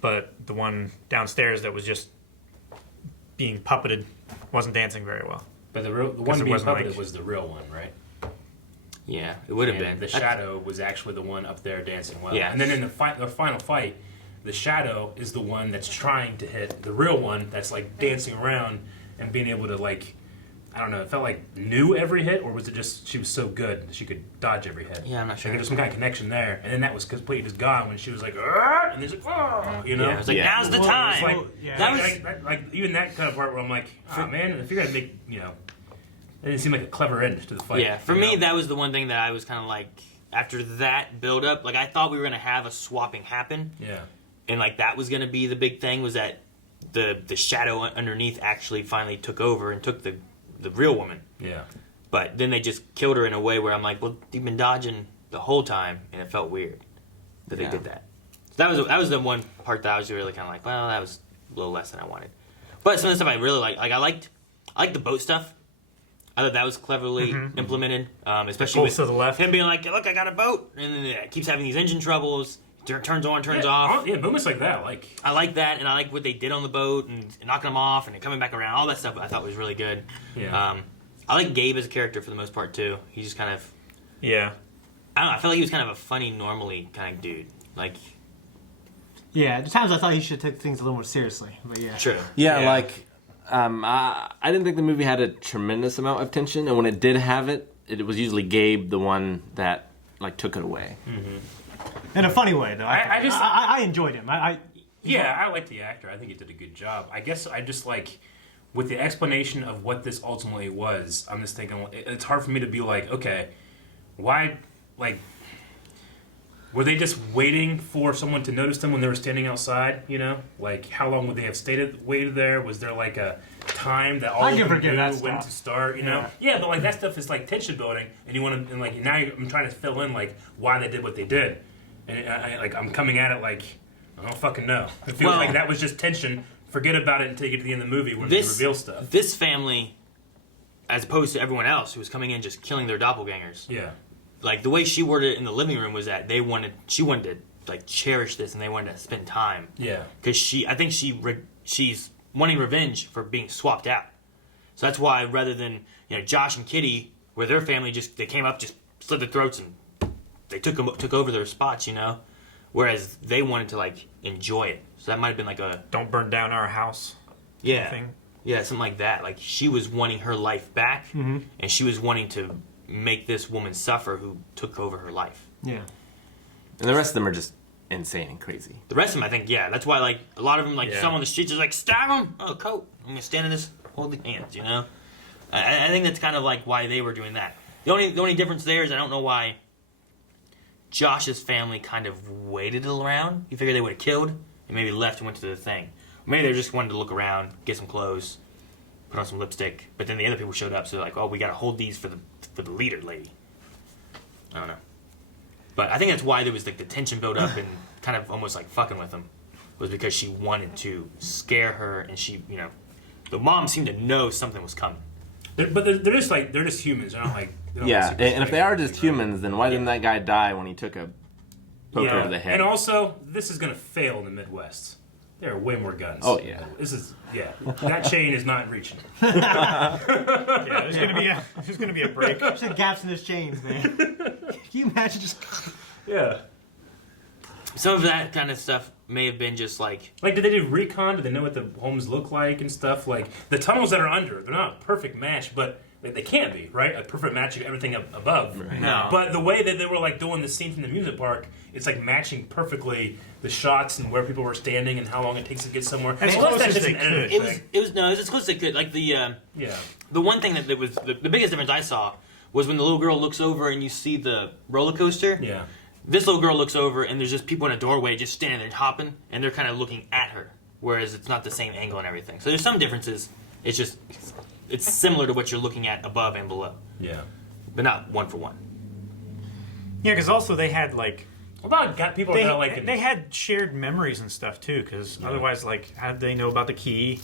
But the one downstairs that was just being puppeted wasn't dancing very well. But the one it being wasn't puppeted like- was the real one, right? Yeah, it would have And been. the shadow was actually the one up there dancing well. Yeah. And then in the final fight, the shadow is the one that's trying to hit the real one that's like dancing around and being able to like, I don't know, it felt like knew every hit, or was it just she was so good that she could dodge every hit? Yeah, I'm not sure. Like there's some kind of connection there, and then that was completely just gone when she was like, "Argh!" And he's like, oh, Yeah, it was like, Yeah. now's the Well, time. it's like, yeah. That was- like even that kind of part where I'm like, oh man, if you're gonna make, it didn't seem like a clever end to the fight. Yeah, for me, that was the one thing that I was kind of like, after that build up, like I thought we were going to have a swapping happen. Yeah. And like that was going to be the big thing, was that the shadow underneath actually finally took over and took the real woman. Yeah. But then they just killed her in a way where I'm like, well, you've been dodging the whole time, and it felt weird that they Yeah. did that. So that was the one part that I was really kind of like, well, that was a little less than I wanted. But some of the stuff I really liked, like I liked the boat stuff. I thought that was cleverly implemented, especially Pulls with to the left. him being like, look, I got a boat, and then it keeps having these engine troubles, turns on, turns off. Yeah, moments like that, like I like that, and I like what they did on the boat and knocking them off and then coming back around. All that stuff I thought was really good. Yeah. I like Gabe as a character for the most part too. He's just kind of, Yeah. I don't know, I feel like he was kind of a funny, normally kind of dude. Like, Yeah, at times I thought he should take things a little more seriously. But yeah. sure. Yeah, Yeah. like I didn't think the movie had a tremendous amount of tension, and when it did have it, it was usually Gabe the one that like took it away. In a funny way, though. I enjoyed him. Yeah, I like the actor. I think he did a good job. I guess I just like, with the explanation of what this ultimately was, I'm just thinking, it's hard for me to be like, okay, why, like, were they just waiting for someone to notice them when they were standing outside, Like, how long would they have waited there? Was there, like, a time that all I of can them forgive knew that when stuff. to start, Yeah. Yeah, but, like, that stuff is, like, tension building, and you want to, and, like, now I'm trying to fill in, like, why they did what they did. And, I'm coming at it like, I don't fucking know. It feels Well- like that was just tension. Forget about it until you get to the end of the movie when they reveal stuff. This family, as opposed to everyone else who was coming in just killing their doppelgangers, Yeah. like the way she worded it in the living room was that she wanted to like cherish this and they wanted to spend time. Yeah. Because I think she's wanting revenge for being swapped out. So that's why rather than Josh and Kitty, where their family they came up, just slit their throats and they took over their spots, whereas they wanted to like enjoy it. So that might have been like a Don't burn down our house. yeah thing. yeah something like that. Like she was wanting her life back, and she was wanting to make this woman suffer who took over her life. Yeah. And the rest of them are just insane and crazy. The rest of them, I think, yeah. That's why, like, a lot of them, like, Yeah. someone on the streets is like, stab him! Oh, coat. I'm going to stand in this, hold the hands, you know? I think that's kind of, like, why they were doing that. The only difference there is I don't know why Josh's family kind of waited around. You figure they would have killed and maybe left and went to the thing. Or maybe they just wanted to look around, get some clothes, put on some lipstick. But then the other people showed up, so they're like, oh, we got to hold these for the leader lady. I don't know. But I think that's why there was, like, the tension built up and kind of almost, like, fucking with them. Was because she wanted to scare her, and she, you know, the mom seemed to know something was coming. But they're just like they're just humans. They're not like they don't Yeah, have secrets and if like they are that, just right? humans, then why didn't that guy die when he took a poker to the head? And also, this is gonna fail in the Midwest. There are way more guns. Oh, yeah. This is that chain is not reaching. Yeah, there's gonna be a break. There's like gaps in his chains, man. Can you imagine just? Yeah. Some of that kind of stuff may have been just like Like, did they do recon? Did they know what the homes look like and stuff? Like, the tunnels that are under, they're not a perfect match, but they can't be, right? A perfect match of everything up above. Right. No. But the way that they were, like, doing the scene from the music park, it's, like, matching perfectly the shots and where people were standing and how long it takes to get somewhere. As Unless close that's as just they an editing could. thing. it was as close as they could. Like Yeah. the one thing that was the biggest difference I saw was when the little girl looks over and you see the roller coaster. Yeah. This little girl looks over and there's just people in a doorway just standing there hopping, and they're kind of looking at her, whereas it's not the same angle and everything. So there's some differences. It's just it's similar to what you're looking at above and below, Yeah. but not one for one. Yeah, because also they had like What about people that got, like... they had shared memories and stuff too. Because otherwise, like, how did they know about the key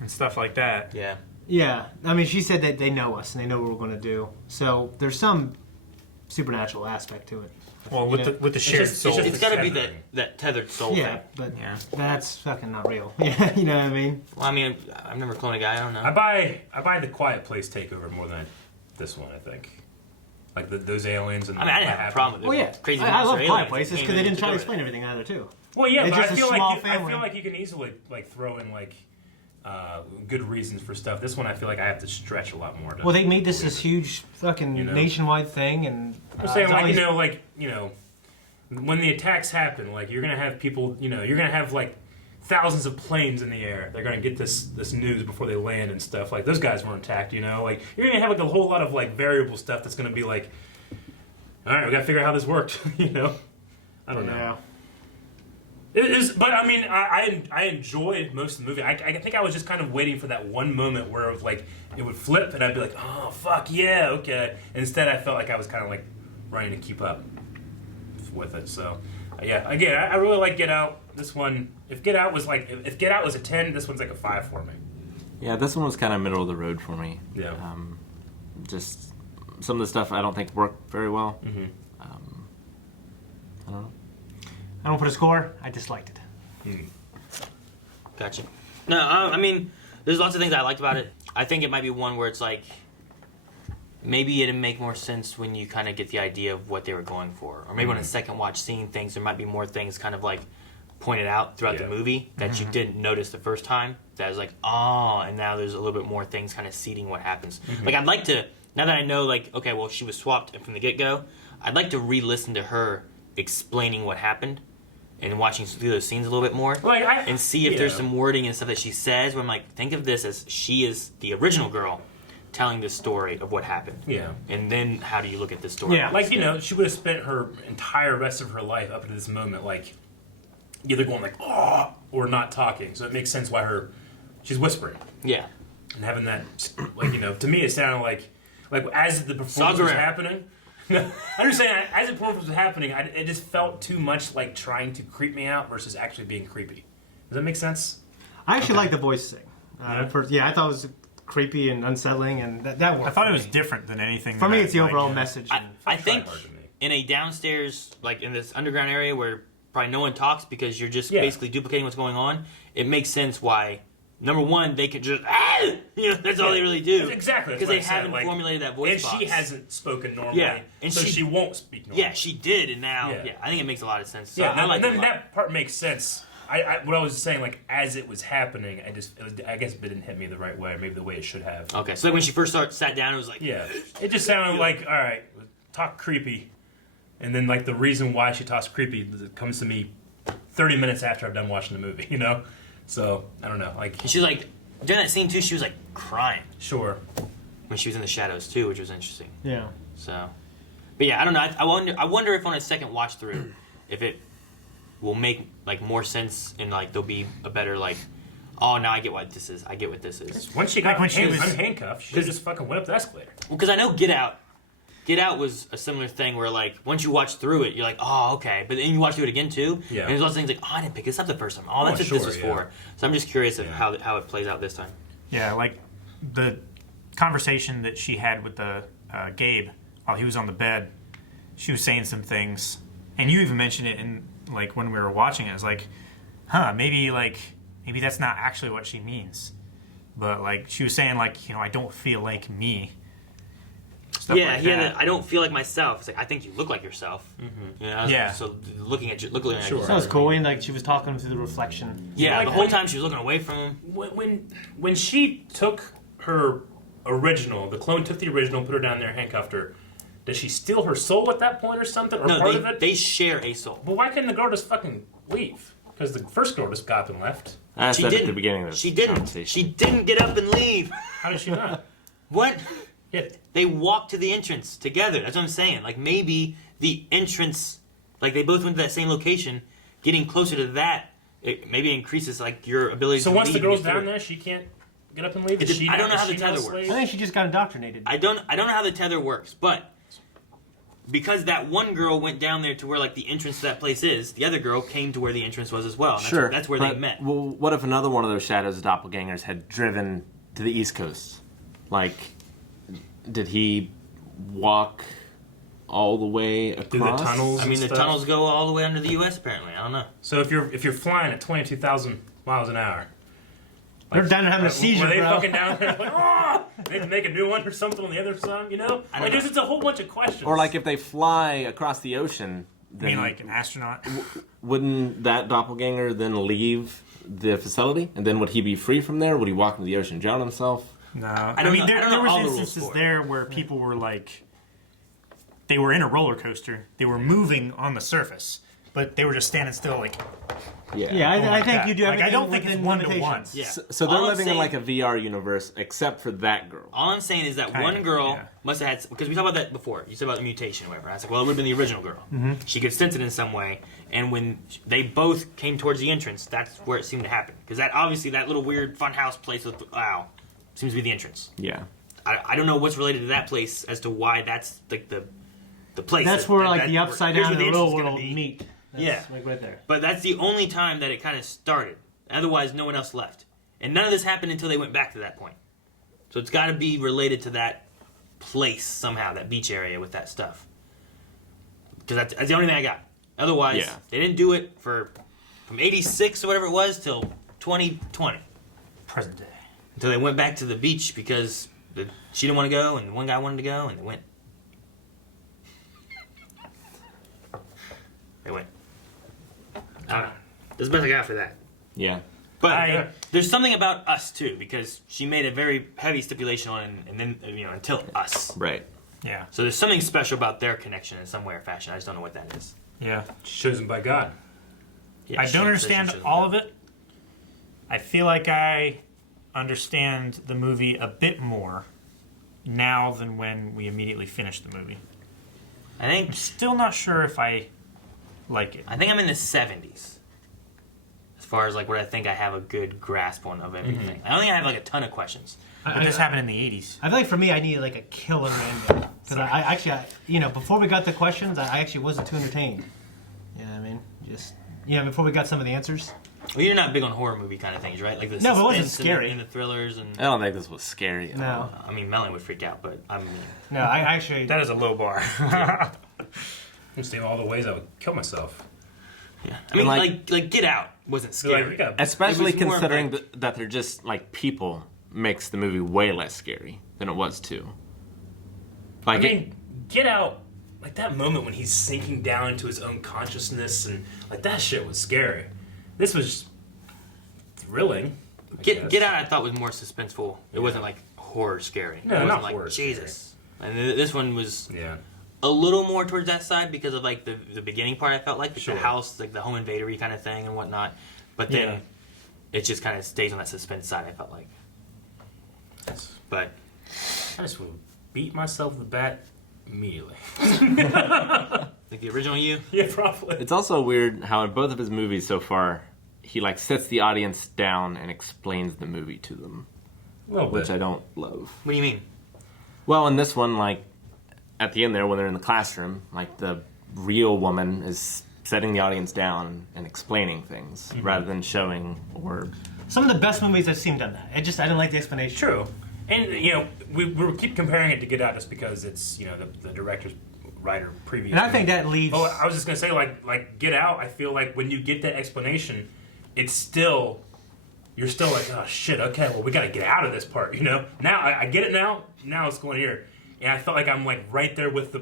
and stuff like that? Yeah. Yeah, I mean, she said that they know us and they know what we're going to do. So there's some supernatural aspect to it. Well, You know? with the shared just- soul. it's It's got to be tethering. that tethered soul Yeah, thing. but Yeah. that's fucking not real. Yeah, you know what I mean? Well, I mean, I've never cloned a guy. I don't know. I buy the Quiet Place takeover more than this one, I think. Like, those aliens and... I mean, I didn't what have a happened. problem with it. Oh yeah, Crazy I monster love aliens Quiet that Places came because they in didn't try to took explain over. everything either too. Well, yeah, It's but just I a feel small like I family. feel like you can easily like throw in like good reasons for stuff. This one, I feel like I have to stretch a lot more. To Well, they made this believe it. huge fucking You know? nationwide thing, and I'm saying, it's like, always- when the attacks happen, like, you're gonna have people, you're gonna have like thousands of planes in the air. They're gonna get this news before they land and stuff. Like, those guys weren't attacked, like you're gonna have like a whole lot of like variable stuff that's gonna be like, all right, we gotta figure out how this worked. I don't know. Yeah. It is, but I mean, I enjoyed most of the movie. I think I was just kind of waiting for that one moment where it was like it would flip and I'd be like, oh fuck yeah, okay. And instead, I felt like I was kind of like running to keep up with it. So yeah, again, I really like Get Out. This one, if Get Out was a 10, this one's like a 5 for me. Yeah, this one was kind of middle of the road for me. Yeah. Just some of the stuff I don't think worked very well. Mm-hmm. I don't know. I don't put a score. I disliked it. Gotcha. No, I mean, there's lots of things I liked about it. I think it might be one where it's like, maybe it'd make more sense when you kind of get the idea of what they were going for. Or maybe on a second watch, seeing things, there might be more things kind of like pointed out throughout the movie that you didn't notice the first time. That was like, oh, and now there's a little bit more things kind of seeding what happens. Like, I'd like to, now that I know, like, okay, well, she was swapped from the get-go, I'd like to re-listen to her explaining what happened and watching through those scenes a little bit more, Like, and see if there's some wording and stuff that she says where I'm like, think of this as she is the original girl telling this story of what happened. Yeah. And then how do you look at this story? Yeah. Like, she would have spent her entire rest of her life up to this moment, like, either going like, oh, or not talking. So it makes sense why she's whispering. Yeah. And having that, like, to me it sounded like as the performance was happening, I'm just saying, as the performance was happening, it just felt too much like trying to creep me out versus actually being creepy. Does that make sense? I actually like the voice thing. Yeah? I thought it was creepy and unsettling, and that worked. I thought for it was me. different than anything. For that me, I it's the overall liked. message. I think hard to me. in a downstairs, like in this underground area where probably no one talks because you're just basically duplicating what's going on, it makes sense why, number one, they could just, that's all they really do. That's exactly. Because they haven't formulated that voice and box. she hasn't spoken normally. Yeah, and so she won't speak normally. Yeah, she did, and now, I think it makes a lot of sense. So Yeah, I like and it then a lot. that part makes sense. What I was saying, like, as it was happening, I guess it didn't hit me the right way, or maybe the way it should have. Okay, so like when she first sat down, it was like... Yeah. It just sounded like, all right, talk creepy. and then like the reason why she talks creepy comes to me 30 minutes after I've done watching the movie, you know? So, I don't know. Like, And she's like, during that scene too, she was like crying sure. when she was in the shadows too, which was interesting. Yeah. So, but yeah, I don't know. I wonder if on a second watch through, if it will make like more sense and like there'll be a better like, oh, now I get what this is. I get what this is. Once she got when she was- unhandcuffed, she just fucking went up the escalator. Well, because I know Get Out. Get Out was a similar thing where like once you watch through it, you're like, oh, okay. But then you watch through it again too. Yeah. And there's lots of things like, oh, I didn't pick this up the first time. Oh, that's what sure, this was yeah. for. So I'm just curious of Yeah. how it plays out this time. Yeah, like the conversation that she had with the Gabe while he was on the bed, she was saying some things, and you even mentioned it in like when we were watching it. It's like, maybe that's not actually what she means, but like she was saying like, I don't feel like me. Stuff Yeah, like yeah. that. I don't feel like myself. It's like I think you look like yourself. Mm-hmm. You know? Yeah. So looking at like Sure. That was cool. And like she was talking through the reflection. Yeah, Like the whole when- time she was looking away from him. When she took her original, the clone took the original, put her down there, handcuffed her. Does she steal her soul at that point or something? Or No, part of it? they share a soul. But why couldn't the girl just fucking leave? Because the first girl just got up and left. I She said at didn't. the beginning of this She didn't. conversation. She didn't get up and leave. How did she not? What? Yeah. They walked to the entrance together. That's what I'm saying. Like maybe the entrance, like they both went to that same location. Getting closer to that, it maybe increases like your ability. So to once leave the girl's and get down through. there, she can't get up and leave? It Is she I don't know not- how is the she not a tether slave? works. I think she just got indoctrinated. I don't know how the tether works, but because that one girl went down there to where like the entrance to that place is, the other girl came to where the entrance was as well. And Sure. that's where but, they met. Well, what if another one of those shadows doppelgangers had driven to the East Coast? Like, did he walk all the way across? Through the tunnels? I mean, the stuff. tunnels go all the way under the U.S. Apparently, I don't know. So if you're flying at 22,000 miles an hour, They're down there having a seizure, were they bro. fucking down there like, oh! They had to make a new one or something on the other side, you know? I don't Like, know. there's just a whole bunch of questions. Or like if they fly across the ocean, I then mean, like an astronaut. wouldn't that doppelganger then leave the facility? And then would he be free from there? Would he walk into the ocean, drown himself? No, I don't know- I there don't know was all the rules instances for it. there where people were like, they were in a roller coaster, they were moving on the surface, but they were just standing still, like. Yeah, I like think that. you do Like, everything I don't think it's within one to one. limitations. Yeah. So they're All I'm living in saying- like a VR universe, except for that girl. All I'm saying is that Kind one of, girl yeah. must have had, because we talked about that before. You said about the mutation or whatever. I was like, well, it would have been the original girl. Mm-hmm. She could sense it in some way, and when they both came towards the entrance, that's where it seemed to happen. Because that obviously that little weird funhouse place with seems to be the entrance. Yeah. I don't know what's related to that place as to why that's like the place. That's where like the upside here's down where and the entrance real is gonna world be. meet. That's Yeah. like right there. But that's the only time that it kind of started. Otherwise, no one else left. And none of this happened until they went back to that point. So it's got to be related to that place somehow, that beach area with that stuff. Because that's the only thing I got. Otherwise, Yeah. they didn't do it from 86 or whatever it was till 2020. Present day. Until they went back to the beach because she didn't want to go and one guy wanted to go and they went. They went. I don't know. That's the best I got for that. Yeah. But there's something about us too, because she made a very heavy stipulation on it, and then until us. Right. Yeah. So there's something special about their connection in some way or fashion. I just don't know what that is. Yeah. Chosen by God. Yeah, I don't understand all of it. I feel like I understand the movie a bit more now than when we immediately finished the movie. I think I'm still not sure if I like it. I'm in the 70s. As far as like what I think I have a good grasp on of everything. I don't think I have like a ton of questions. But this happened in the 80s. I feel like for me, I needed like a killer ending. Because I actually, before we got the questions, I actually wasn't too entertained. You know what I mean? Just, before we got some of the answers. Well, you're not big on horror movie kind of things, right? Like the No, but it wasn't suspense scary. and the thrillers and. I don't think this was scary. at No. all. I mean, Melanie would freak out, but I'm. No, I actually. That is a low bar. I'm seeing all the ways I would kill myself. Yeah. I mean, like- like Get Out wasn't scary. Like, we got- Especially It was more considering like- that they're just like people makes the movie way less scary than it was too. I Like mean, Get Out, like that moment when he's sinking down into his own consciousness, and like that shit was scary. This was thrilling. I guess. Get Out, I thought was more suspenseful. It wasn't like horror scary. No, it wasn't not like horror Jesus. And this one was Yeah. a little more towards that side because of like the beginning part. I felt like Sure. the house, like the home invadery kind of thing and whatnot. But then Yeah. it just kind of stays on that suspense side. I felt like. But I just want to beat myself with the bat immediately. like the original you. Yeah, probably. It's also weird how in both of his movies so far, he like sets the audience down and explains the movie to them, A little which bit. I don't love. What do you mean? Well, in this one, like at the end there, when they're in the classroom, like the real woman is setting the audience down and explaining things rather than showing or. Some of the best movies I've seen done that. I didn't like the explanation. True. And, you know, we keep comparing it to Get Out just because it's, you know, the director's writer previous. And I think that leaves. Oh, I was just going to say, like Get Out, I feel like when you get that explanation, it's still, you're still like, oh, shit, okay, well, we got to get out of this part, you know? Now, I get it now. Now it's going here. And I felt like I'm like right there with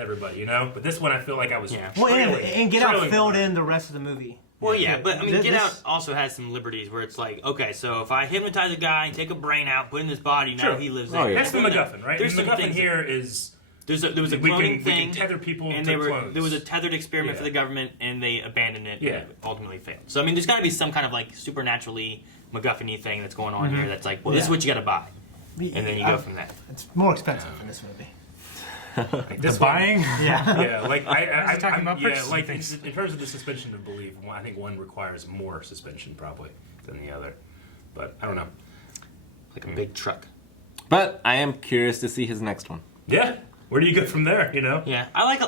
everybody, you know? But this one, I feel like I was. Yeah. Well, and Get Out trailing filled behind. in the rest of the movie. Well, yeah, but I mean, This- Get Out also has some liberties where it's like, okay, so if I hypnotize a guy, take a brain out, put in his body, now True. he lives Oh, there. yeah. That's the MacGuffin, right? There's the some MacGuffin things here is. there was a we cloning thing, can tether people and to there clones. was a tethered experiment Yeah. for the government, and they abandoned it. Yeah. And it ultimately failed. So I mean, there's got to be some kind of like supernaturally MacGuffin-y thing that's going on here. That's like, well, this is Yeah. what you got to buy, and then you go from there. It's more expensive in this movie. Like this The buying? Yeah. Yeah, like I talking about yeah, purchasing like things. in terms of the suspension of belief, I think one requires more suspension probably than the other. But I don't know. Like a big truck. But I am curious to see his next one. Yeah, where do you go from there? You know. Yeah, I like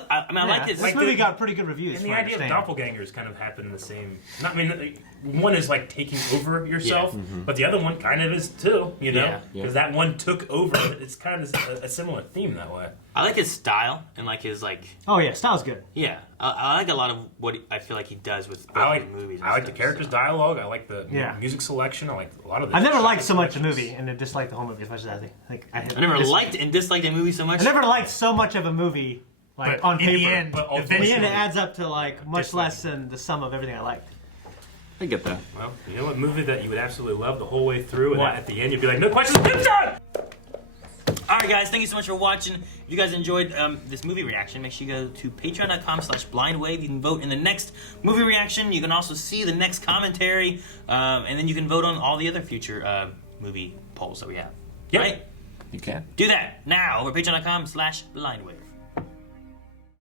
this. This Like movie the- got pretty good reviews. And from the what I idea of understand. doppelgangers kind of happen in the same. Not, I mean, one is like taking over yourself, but the other one kind of is too. You know, Yeah. because that one took over. It's kind of a similar theme that way. I like his style and like his like. Oh yeah, style's good. Yeah, I like a lot of what I feel like he does with both I like his movies. and I like the stuff, characters' so. dialogue. I like the Yeah. music selection. I like a lot of. The I've never liked shot so much a selections. movie and then disliked the whole movie as much as I think. I never liked and disliked a movie so much. I never liked so much of a movie like But on in paper. the end, But in the eventually, end, it adds up to like much Dislike. less than the sum of everything I liked. I get that. Well, you know what movie that you would absolutely love the whole way through, and What? at the end you'd be like, no questions, good time! Alright guys, thank you so much for watching. If you guys enjoyed this movie reaction, make sure you go to patreon.com/blindwave. You can vote in the next movie reaction. You can also see the next commentary. And then you can vote on all the other future movie polls that we have. Yep. Right? You can. Do that now over patreon.com/blindwave.